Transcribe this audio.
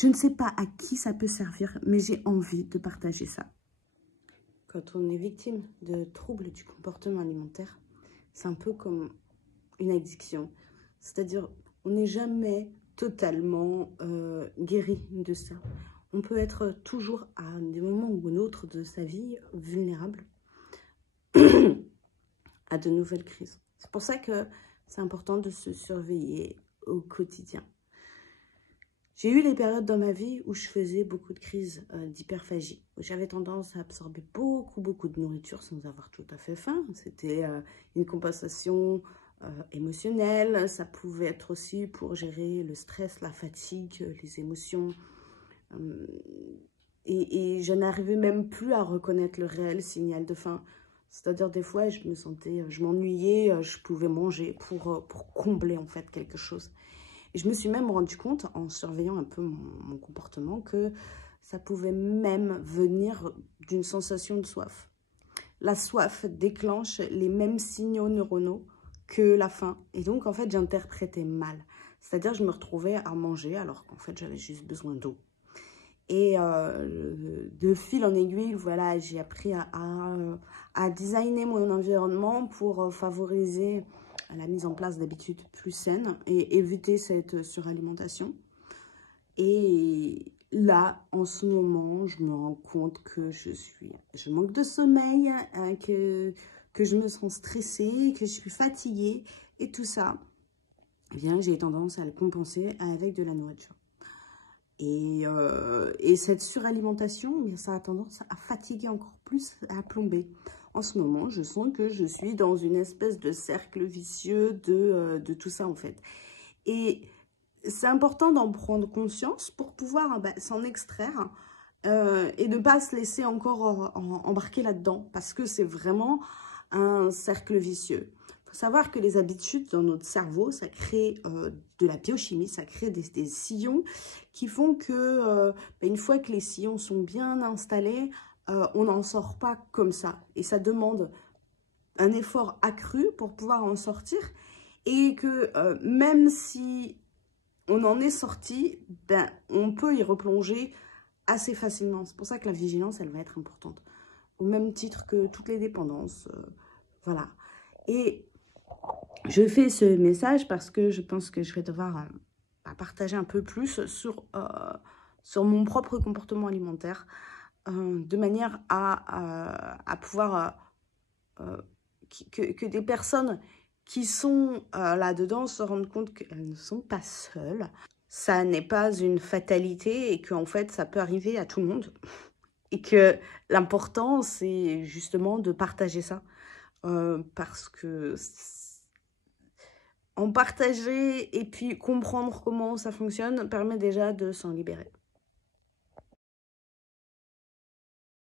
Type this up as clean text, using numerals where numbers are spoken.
Je ne sais pas à qui ça peut servir, mais j'ai envie de partager ça. Quand on est victime de troubles du comportement alimentaire, c'est un peu comme une addiction. C'est-à-dire, on n'est jamais totalement guéri de ça. On peut être toujours à des moments ou autres de sa vie vulnérable à de nouvelles crises. C'est pour ça que c'est important de se surveiller au quotidien. J'ai eu les périodes dans ma vie où je faisais beaucoup de crises d'hyperphagie. J'avais tendance à absorber beaucoup de nourriture sans avoir tout à fait faim. C'était une compensation émotionnelle. Ça pouvait être aussi pour gérer le stress, la fatigue, les émotions. Et je n'arrivais même plus à reconnaître le réel signal de faim. C'est-à-dire des fois, je m'ennuyais, je pouvais manger pour combler en fait quelque chose. Et je me suis même rendu compte, en surveillant un peu mon comportement, que ça pouvait même venir d'une sensation de soif. La soif déclenche les mêmes signaux neuronaux que la faim. Et donc, en fait, j'interprétais mal. C'est-à-dire, je me retrouvais à manger alors qu'en fait, j'avais juste besoin d'eau. Et de fil en aiguille, voilà, j'ai appris à designer mon environnement pour favoriser la mise en place d'habitudes plus saines et éviter cette suralimentation. Et là, en ce moment, je me rends compte que je manque de sommeil, hein, que je me sens stressée, que je suis fatiguée. Et tout ça, eh bien, j'ai tendance à le compenser avec de la nourriture. Et cette suralimentation, eh bien, ça a tendance à fatiguer encore plus, à plomber. En ce moment, je sens que je suis dans une espèce de cercle vicieux de tout ça, en fait. Et c'est important d'en prendre conscience pour pouvoir s'en extraire et ne pas se laisser encore embarquer là-dedans, parce que c'est vraiment un cercle vicieux. Il faut savoir que les habitudes dans notre cerveau, ça crée de la biochimie, ça crée des sillons qui font que, une fois que les sillons sont bien installés, on n'en sort pas comme ça. Et ça demande un effort accru pour pouvoir en sortir. Et que même si on en est sorti, on peut y replonger assez facilement. C'est pour ça que la vigilance, elle va être importante. Au même titre que toutes les dépendances. Voilà. Et je fais ce message parce que je pense que je vais devoir partager un peu plus sur mon propre comportement alimentaire, de manière à pouvoir que des personnes qui sont là-dedans se rendent compte qu'elles ne sont pas seules. Ça n'est pas une fatalité et qu'en fait, ça peut arriver à tout le monde. Et que l'important, c'est justement de partager ça. Parce que en partager et puis comprendre comment ça fonctionne permet déjà de s'en libérer.